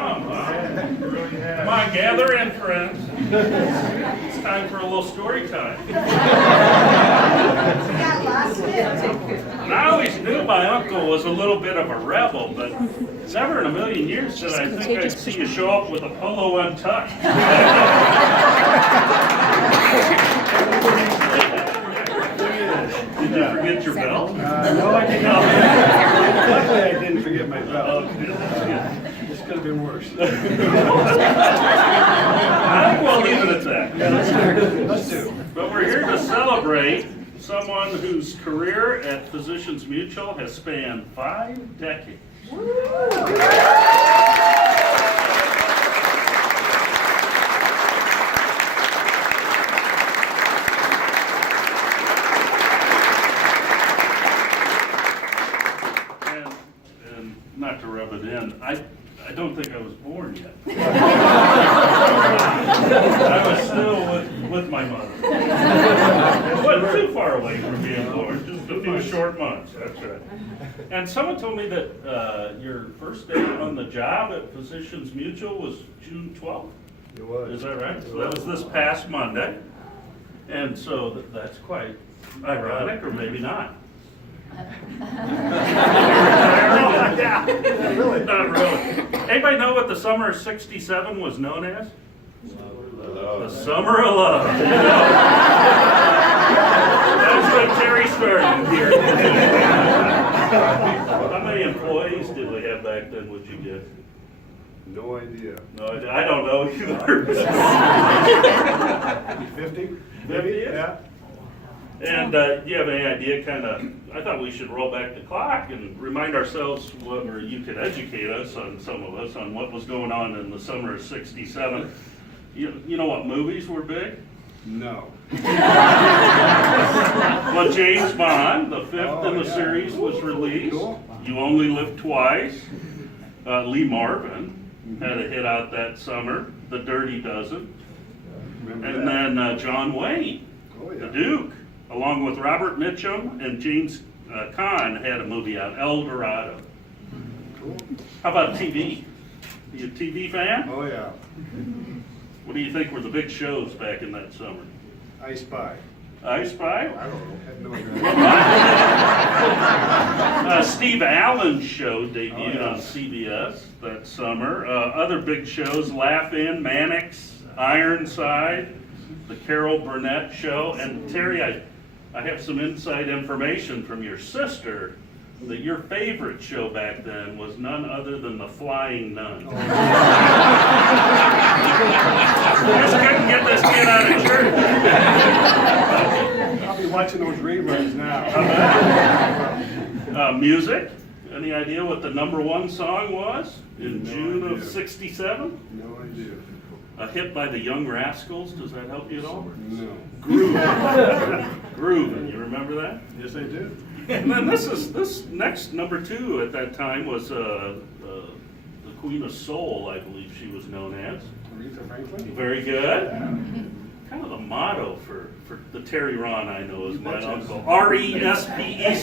come, huh? Come on, gather in, friends. It's time for a little story time. I always knew my uncle was a little bit of a rebel, but never in a million years did I think I'd see you show up with a polo untucked. Did you forget your belt? No, I did not. Luckily, I didn't forget my belt. This could have been worse. I think we'll leave it at that. Yeah, let's do. But we're here to celebrate someone whose career at Physicians Mutual has spanned 5 decades. And not to rub it in, I don't think I was born yet. I was still with my mother. It wasn't too far away from being born, just a few short months, that's right. And someone told me that your first day on the job at Physicians Mutual was June 12th. It was. Is that right? So that was this past Monday. And so that's quite ironic, or maybe not. Yeah, really? Not really. Anybody know what the summer of '67 was known as? The Summer of Love. That's when Terry started here. How many employees did we have back then, would you get? No idea. No, I don't know either. 50? 50? Yeah. And do you have any idea, I thought we should roll back the clock and remind ourselves, or you could educate us, some of us, on what was going on in the summer of '67. You know what movies were big? No. Well, James Bond, the fifth in the series, was released. Cool. You Only Live Twice. Lee Marvin had a hit out that summer, The Dirty Dozen. Remember And that? then John Wayne, Oh, the yeah. Duke, along with Robert Mitchum and James Caan, had a movie out, El Dorado. Cool. How about TV? You a TV fan? Oh, yeah. What do you think were the big shows back in that summer? I Spy. I Spy? I don't know. Had no idea. Steve Allen's show debuted Oh, yeah. on CBS that summer. Other big shows, Laugh In, Mannix, Ironside, the Carol Burnett show. And Terry, I have some inside information from your sister that your favorite show back then was none other than The Flying Nun. Just couldn't get this kid out of church. I'll be watching those reruns now. Music? Any idea what the #1 song was in No June of idea. '67? No idea. A hit by the Young Rascals. Does that help you at all? No. Groovin'. Groovin'. You remember that? Yes, I do. And then this next #2 at that time was the Queen of Soul, I believe she was known as. Aretha Franklin? Very good. Kind of the motto for the Terry Rhan I know is my uncle. RESPECT, right?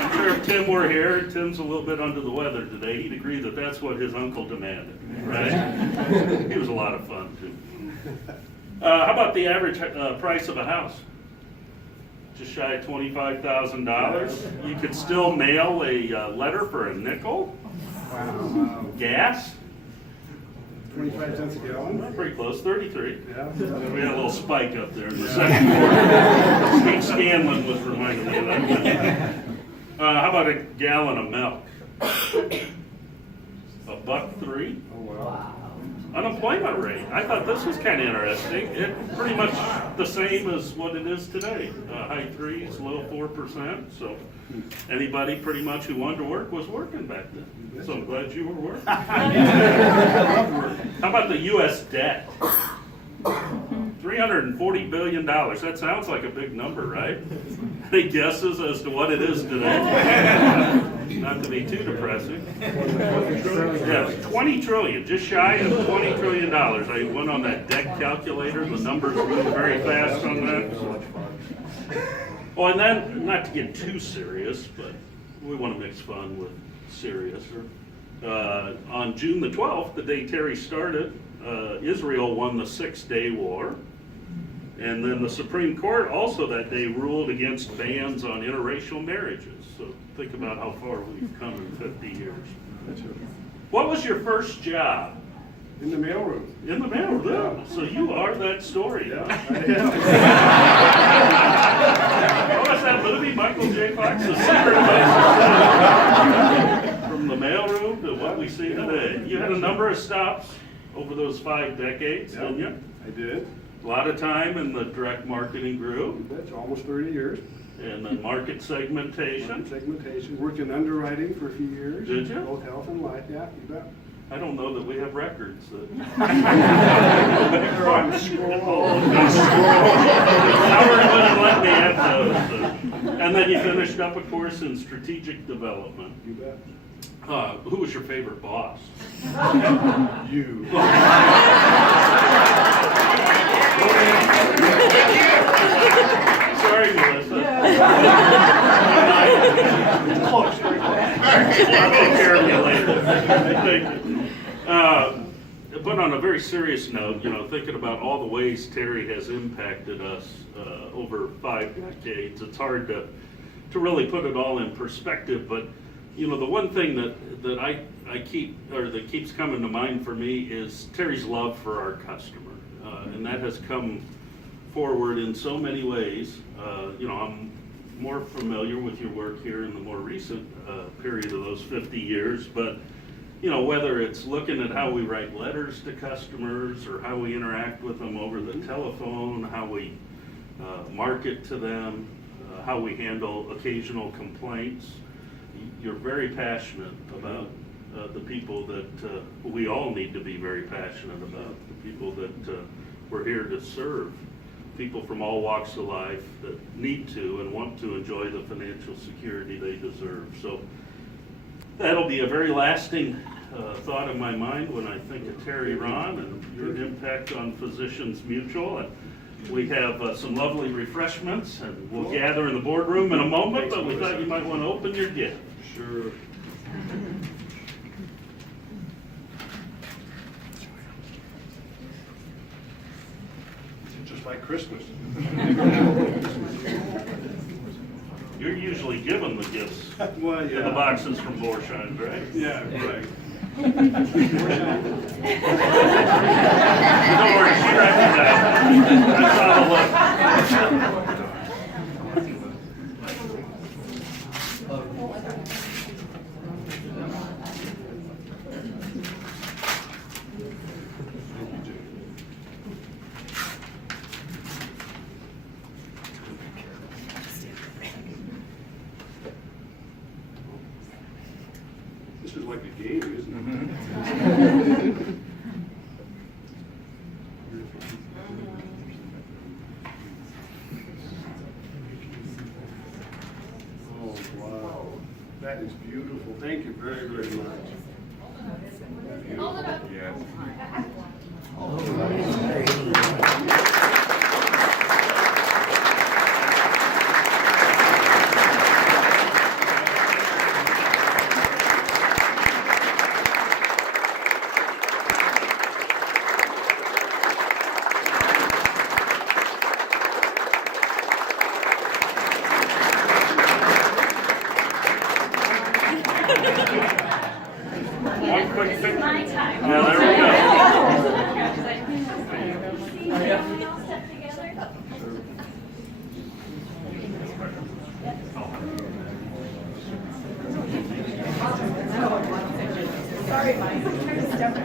I'm sure if Tim were here, Tim's a little bit under the weather today, he'd agree that that's what his uncle demanded, right? He was a lot of fun, too. How about the average price of a house? Just shy of $25,000. You could still mail a letter for a nickel. Wow. Gas, 25 cents a gallon? pretty close, 33. Yeah. We had a little spike up there in the second quarter. Steve Scanlon was reminding me of that. How about a gallon of milk? $1.03. Oh, wow. Unemployment rate. I thought this was kind of interesting. It's pretty much the same as what it is today. High 3s, low 4%. So anybody pretty much who wanted to work was working back then. So I'm glad you were working. How about the U.S. debt? $340 billion. That sounds like a big number, right? Any guesses as to what it is today? Not to be too depressing. Yeah, 20 trillion, just shy of $20 trillion. I went on that deck calculator. The numbers move very fast on that. So. Oh, and then, not to get too serious, but we want to mix fun with serious. On June the 12th, the day Terry started, Israel won the Six-Day War. And then the Supreme Court also that day ruled against bans on interracial marriages. So think about how far we've come in 50 years. That's right. What was your first job? In the mailroom. In the mailroom. Yeah. So you are that story. Yeah, Huh? I am. What was that movie, Michael J. Fox? The Secret of From the mailroom to what we see today. You had a number of stops over those 5 decades, didn't you? I did. A lot of time in the direct marketing group. That's almost 30 years. And then market segmentation. Market segmentation. Worked in underwriting for a few years. Did you? Both health and life, yeah, you bet. I don't know that we have records. They're on the scroll. Howard wouldn't let me have those. And then you finished up a course in strategic development. You bet. Who was your favorite boss? You. Sorry, Melissa. Close, very close. I'll take care of you later. Thank you. But on a very serious note, thinking about all the ways Terry has impacted us over 5 decades, it's hard to really put it all in perspective. But the one thing that I keep, or that keeps coming to mind for me, is Terry's love for our customer, and that has come forward in so many ways. I'm more familiar with your work here in the more recent period of those 50 years, but whether it's looking at how we write letters to customers or how we interact with them over the telephone, how we market to them, how we handle occasional complaints, you're very passionate about the people that we all need to be very passionate about, the people that we're here to serve, people from all walks of life that need to and want to enjoy the financial security they deserve. So that'll be a very lasting thought in my mind when I think of Terry Rhan and your impact on Physicians Mutual. And we have some lovely refreshments, and we'll gather in the boardroom in a moment, but we thought you might want to open your gift. Sure. Just like Christmas. You're usually given the gifts Well, in the boxes from Borsheim, right? Yeah, right. Don't worry, she recognized it. I saw the look. This is like a game, isn't it? Oh, wow. That is beautiful. Thank you very, very much. Beautiful. Yes. One quick This is picture. my time. Yeah, there we go. See, everyone else step together? Sorry, Mike. I'm trying to step in.